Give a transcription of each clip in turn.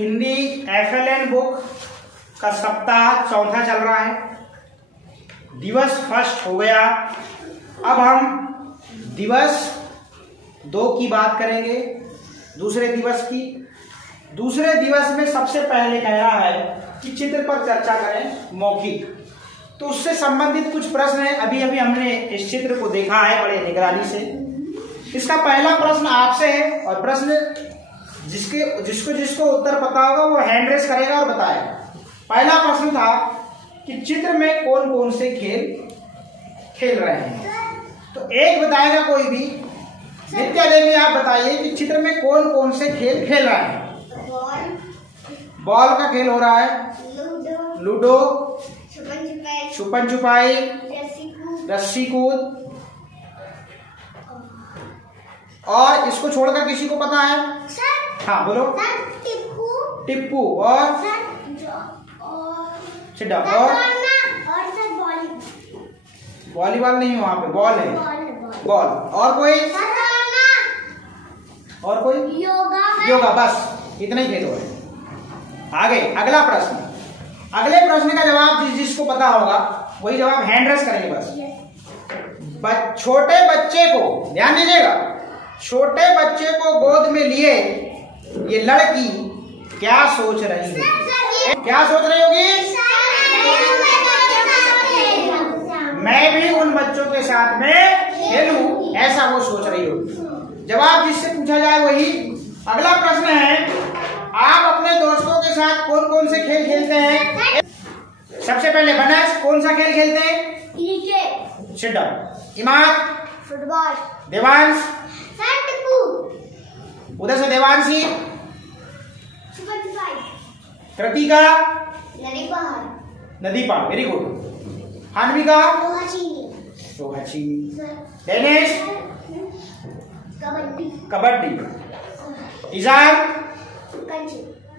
Hindi FLN book का सप्ताह चौथा चल रहा है। दिवस फर्स्ट हो गया। अब हम दिवस 2 की बात करेंगे, दूसरे दिवस की। दूसरे दिवस में सबसे पहले कह रहा है कि चित्र पर चर्चा करें मौखिक। तो उससे संबंधित कुछ प्रश्न है। अभी अभी हमने इस चित्र को देखा है बड़े निगरानी से। इसका पहला प्रश्न आपसे है और प्रश्न जिसको उत्तर पता होगा वो हैंड रेस करेगा और बताएगा। पहला प्रश्न था कि चित्र में कौन कौन से खेल रहे हैं। तो एक बताएगा कोई भी। नित्या देवी आप बताइए कि चित्र में कौन कौन से खेल रहे हैं। बॉल का खेल हो रहा है, लूडो, छुपन छुपाई, रस्सी कूद, और इसको छोड़कर किसी को पता है? हाँ बोलो। टिप्पू और चिड्डा और वॉलीबॉल नहीं है, वहां पे बॉल है, बॉल। और कोई योगा। बस इतना ही खेल हो रहे। आगे अगला प्रश्न। अगले प्रश्न का जवाब जिसको पता होगा वही जवाब हैंड रेस करेंगे बस। छोटे बच्चे को ध्यान दीजिएगा, छोटे बच्चे को गोद में लिए ये लड़की क्या सोच रही है? क्या सोच रही होगी? मैं भी उन बच्चों के साथ में खेलूं, ऐसा वो सोच रही होगी। जवाब जिससे पूछा जाए वही। अगला प्रश्न है, आप अपने दोस्तों के साथ कौन कौन से खेल खेलते हैं? सबसे पहले बनस कौन सा खेल खेलते हैं? Cricket. Sit down. Imad? Football. Devansh? उधर से देवांशी? कृतिका? नदी पहाड़। Very good. हान्विका? लोहाचीनी। डेनिश? कबड्डी। इजान?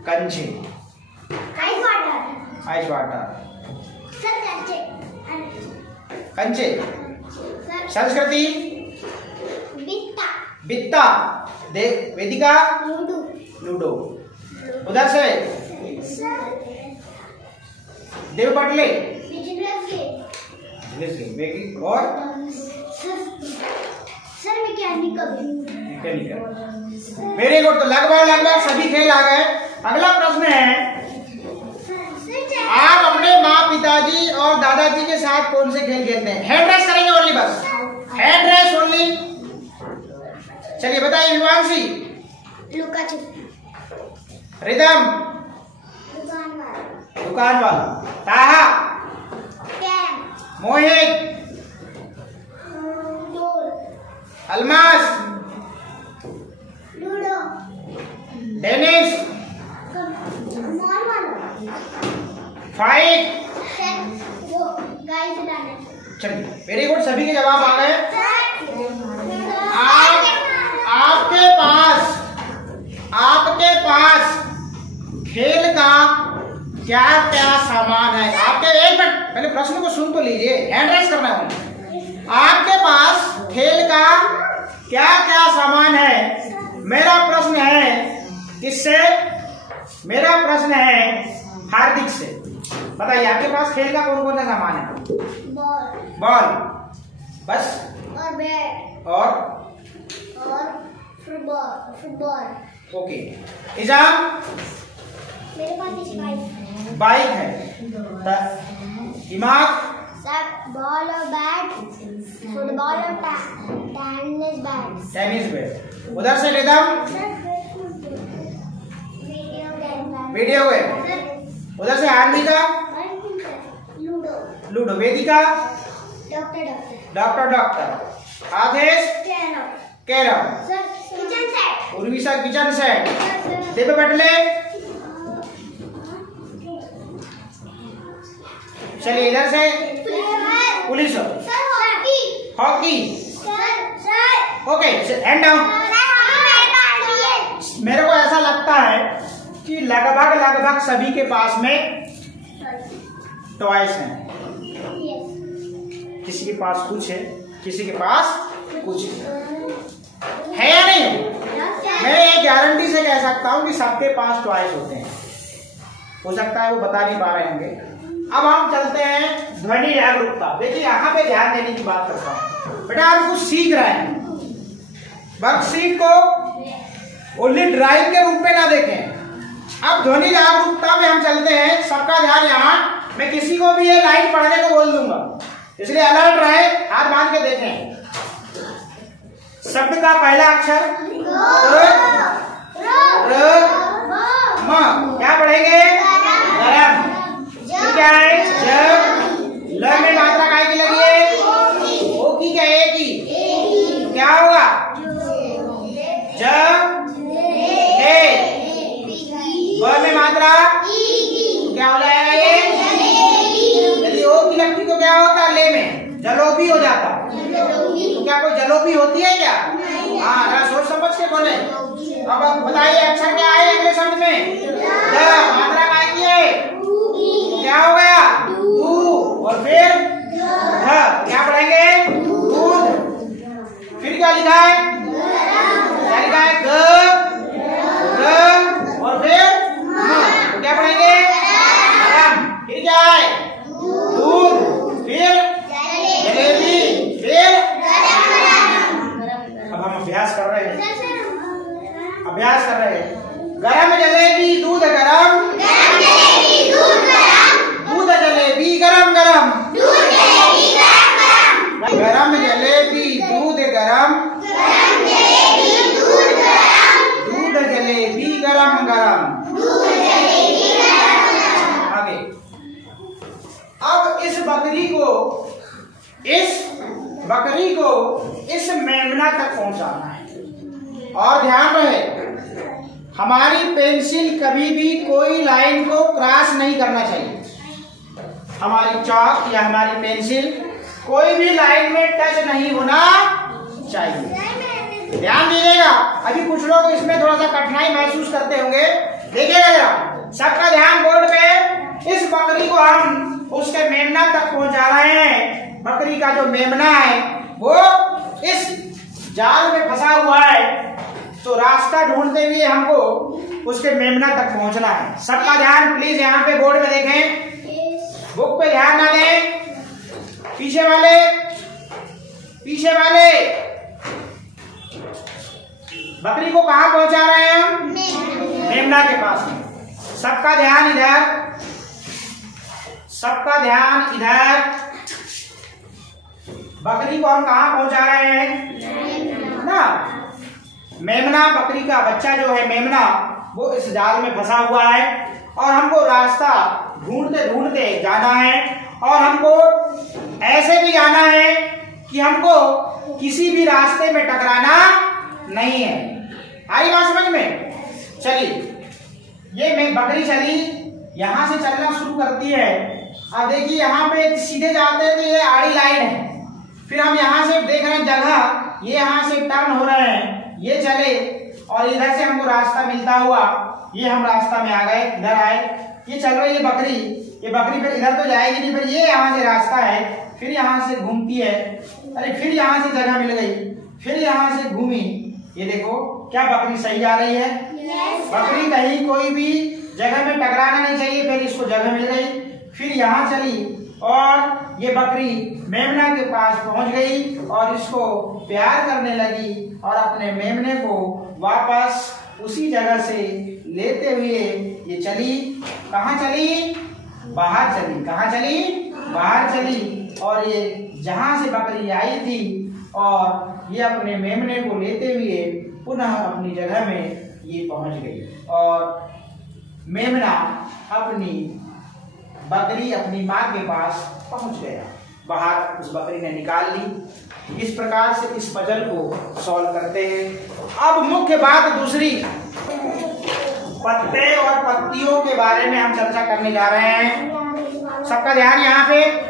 कंचे। Ice water. कंचे। संस्कृति? बित्ता। वेदिका? लूडो। उधर से देव पटले? और वेरी गुड। तो लगभग सभी खेल आ गए। अगला प्रश्न है, आप अपने माँ पिताजी और दादाजी के साथ कौन से खेल खेलते हैं? हैंड रेस करेंगे ओनली, बस हैंड रेस ओनली। चलिए बताइए। विवांशी? लुका छुपी। रिदम? दुकान वाला। ताहा? मोहित? अलमास? लूडो। डेनिस? फाइट। चलिए वेरी गुड। सभी के जवाब आ गए। आपके पास खेल का क्या क्या सामान है? आपके एक मिनट पहले प्रश्न को सुन तो लीजिए, हैंड रेस करना है। आपके पास खेल का क्या क्या सामान है? मेरा प्रश्न है किससे? मेरा प्रश्न है हार्दिक से। बताइए आपके पास खेल का कौन कौन सा सामान है? बॉल। बस? और बैट। और फुटबॉल। ओके। इजाम? मेरे पास बाइक है। इमाद? बॉल और बैट, फुटबॉल और टेनिस बैट। उधर से रिदम? Video game. उधर से Hardika? Ludo. Vedika? Doctor. Aadesh? Carrom. Urvisha? Kitchen set. Dev Patle? चलिए इधर से police. Hockey. Okay hand down. मेरे को ऐसा लगता है कि लगभग सभी के पास में टॉयज हैं। किसी के पास कुछ है, किसी के पास कुछ है या नहीं? मैं ये गारंटी से कह सकता हूं कि सबके पास चॉइस होते हैं, हो सकता है वो बता नहीं पा रहे होंगे। अब हम चलते हैं ध्वनि जागरूकता। देखिए यहाँ पे ध्यान देने की बात करता हूँ। बेटा आप कुछ सीख रहे हैं, वर्कशीट को ओनली ड्राइंग के रूप में ना देखें। अब ध्वनि जागरूकता में हम चलते हैं, सबका ध्यान यहाँ। मैं किसी को भी ये लाइन पढ़ने को बोल दूंगा, इसलिए अलर्ट रहे, हाथ बांध के देखें। शब्द का पहला अक्षर म, क्या पढ़ेंगे? गरम। क्या है? ज। ल में मात्रा काय की लगी है? ओ की क्या? ए की। क्या होगा? ज ए। ब में मात्रा क्या हो जाएगा? ये यदि ओ की लगती तो क्या होता? ले में जलोबी हो जाता। तो क्या कोई जलोबी होती है क्या? हाँ, जरा सोच समझ के बोले। अब बताइए अक्षर क्या है अगले शब्द में? मात्रा काय की है? क्या हो गया? दूध। और फिर क्या पढ़ेंगे? दूध। फिर क्या लिखा है? क्या लिखा है? और फिर तो क्या पढ़ेंगे? गरम। फिर क्या है? दूध। फिर जलेबी। फिर अब हम अभ्यास कर रहे हैं, अभ्यास कर रहे हैं। गरम जलेबी दूध गरम, दूध जलेबी गरम गरम, गरम जलेबी दूध गरम, दूध जलेबी गरम गरम। आगे। अब इस बकरी को इस मेमना तक पहुंचाना है। और ध्यान रहे, हमारी पेंसिल कभी भी कोई लाइन को क्रॉस नहीं करना चाहिए। हमारी चॉक या हमारी पेंसिल कोई भी लाइन में टच नहीं होना चाहिए। ध्यान दीजिएगा। अभी कुछ लोग इसमें थोड़ा सा कठिनाई महसूस करते होंगे, देखिएगा जरा। सबका ध्यान बोर्ड पे। इस बकरी को हम उसके मेमना तक पहुंचा रहे हैं। बकरी का जो मेमना है वो इस जाल में फंसा हुआ है, तो रास्ता ढूंढते हुए हमको उसके मेमना तक पहुंचना है। सबका ध्यान प्लीज यहाँ पे बोर्ड में देखें, बुक पे ध्यान ना दें। पीछे वाले बकरी को कहाँ पहुंचा रहे हैं हम? मेमना के पास में। सबका ध्यान इधर, सबका ध्यान इधर। बकरी को हम कहाँ पहुंचा रहे हैं ना? मेमना, बकरी का बच्चा जो है मेमना, वो इस जाल में फंसा हुआ है और हमको रास्ता ढूंढते ढूंढते जाना है। और हमको ऐसे भी जाना है कि हमको किसी भी रास्ते में टकराना नहीं है। आई बात समझ में? चलिए, ये मैं बकरी चली, यहां से चलना शुरू करती है। अब देखिए यहाँ पे सीधे जाते हैं तो ये आड़ी लाइन है। फिर हम यहाँ से देख रहे हैं जगह, ये यहाँ से टर्न हो रहे हैं, ये चले और इधर से हमको रास्ता मिलता हुआ ये हम रास्ता में आ गए, इधर आए। ये चल रही है बकरी, ये बकरी फिर इधर तो जाएगी नहीं, फिर ये यहाँ से रास्ता है, फिर यहाँ से घूमती है। अरे फिर यहाँ से जगह मिल गई, फिर यहाँ से घूमी। ये देखो क्या बकरी सही जा रही है? बकरी कहीं कोई भी जगह में टकराना नहीं चाहिए। फिर इसको जगह मिल गई, फिर यहाँ चली और ये बकरी मेमना के पास पहुंच गई और इसको प्यार करने लगी और अपने मेमने को वापस उसी जगह से लेते हुए ये चली। कहाँ चली? बाहर चली। कहाँ चली? बाहर चली। और ये जहां से बकरी आई थी और ये अपने मेमने को लेते हुए पुनः अपनी जगह में ये पहुंच गई और मेमना अपनी बकरी अपनी माँ के पास पहुंच गया। बाहर उस बकरी ने निकाल ली। इस प्रकार से इस पजल को सॉल्व करते हैं। अब मुख्य बात दूसरी, पत्ते और पत्तियों के बारे में हम चर्चा करने जा रहे हैं। सबका ध्यान यहाँ पे।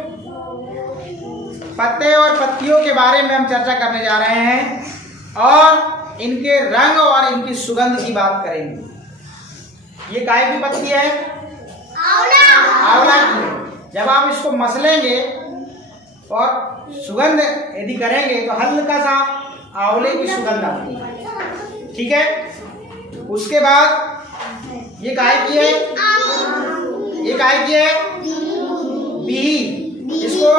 पत्ते और पत्तियों के बारे में हम चर्चा करने जा रहे हैं और इनके रंग और इनकी सुगंध की बात करेंगे। ये काय की पत्ती है? आंवला की। जब आप इसको मसलेंगे और सुगंध यदि करेंगे तो हल्का सा आंवले की सुगंध आती है। ठीक है। उसके बाद ये काय की है, ये काय की है, बिही। इसको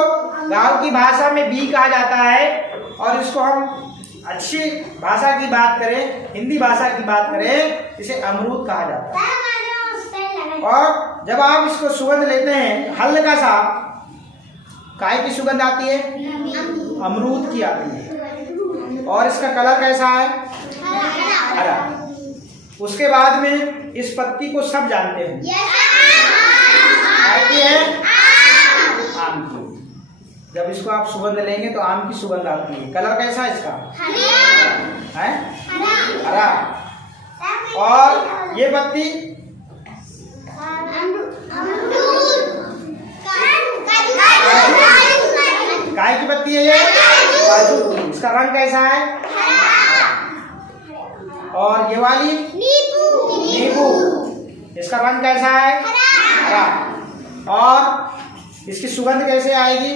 गांव की भाषा में बी कहा जाता है, और इसको हम अच्छी भाषा की बात करें, हिंदी भाषा की बात करें, इसे अमरूद कहा जाता है। और जब आप इसको सुगंध लेते हैं, हल्का सा काय की सुगंध आती है, अमरूद की आती है, और इसका कलर कैसा है, हरा। उसके बाद में इस पत्ती को सब जानते हैं, काय की है, आम की। जब इसको आप सुगंध लेंगे तो आम की सुगंध आती है। कलर कैसा है इसका, है हरा। और ये पत्ती काय की पत्ती है, ये काजू की। इसका रंग कैसा है, और ये वाली नींबू, इसका रंग कैसा है, हरा। और इसकी सुगंध कैसे आएगी,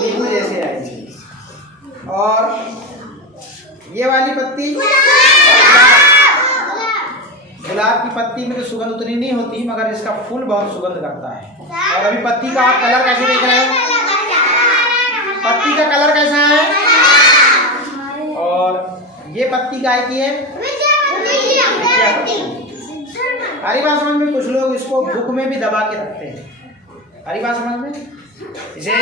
नींबू जैसे आएगी। और ये वाली पत्ती गुलाब की पत्ती में तो सुगंध उतनी नहीं होती, मगर इसका फूल बहुत सुगंध करता है। और अभी पत्ती का आप कलर कैसे देख रहे हैं, पत्ती का कलर कैसा है। और ये पत्ती काय की है, हरी बात समझ में। कुछ लोग इसको बुक में भी दबा के रखते हैं, हरी बात समझ में, इसे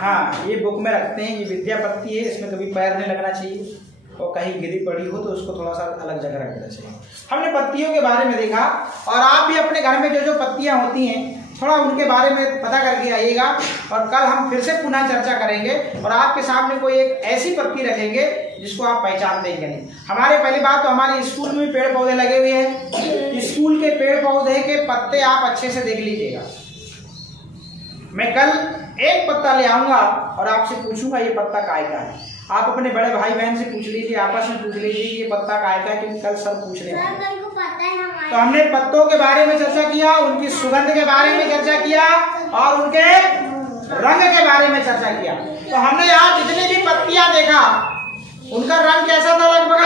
हाँ ये बुक में रखते हैं। ये विद्या पत्ती है, इसमें कभी पैर नहीं लगना चाहिए, और कहीं गिरी पड़ी हो तो उसको थोड़ा सा अलग जगह रख देना चाहिए। हमने पत्तियों के बारे में देखा, और आप भी अपने घर में जो जो पत्तियां होती हैं थोड़ा उनके बारे में पता करके आइएगा। और कल हम फिर से पुनः चर्चा करेंगे, और आपके सामने कोई एक ऐसी पत्ती रखेंगे जिसको आप पहचान देंगे नहीं। हमारे पहली बात तो हमारे स्कूल में पेड़ पौधे लगे हुए हैं, स्कूल के पेड़ पौधे के पत्ते आप अच्छे से देख लीजिएगा। मैं कल एक पत्ता ले आऊंगा और आपसे पूछूंगा ये पत्ता काय का है। आप अपने बड़े भाई बहन से पूछ लीजिए, आपस में पूछ लीजिए ये पत्ता काय का है, क्योंकि कल सब पूछने वाले। तो हमने पत्तों के बारे में चर्चा किया, उनकी सुगंध के बारे में चर्चा किया, और उनके रंग के बारे में चर्चा किया। तो हमने यहाँ जितनी भी पत्तियां देखा उनका रंग कैसा था, लगभग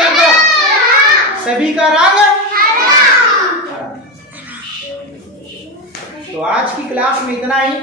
सभी का रंग। तो आज की क्लास में इतना ही।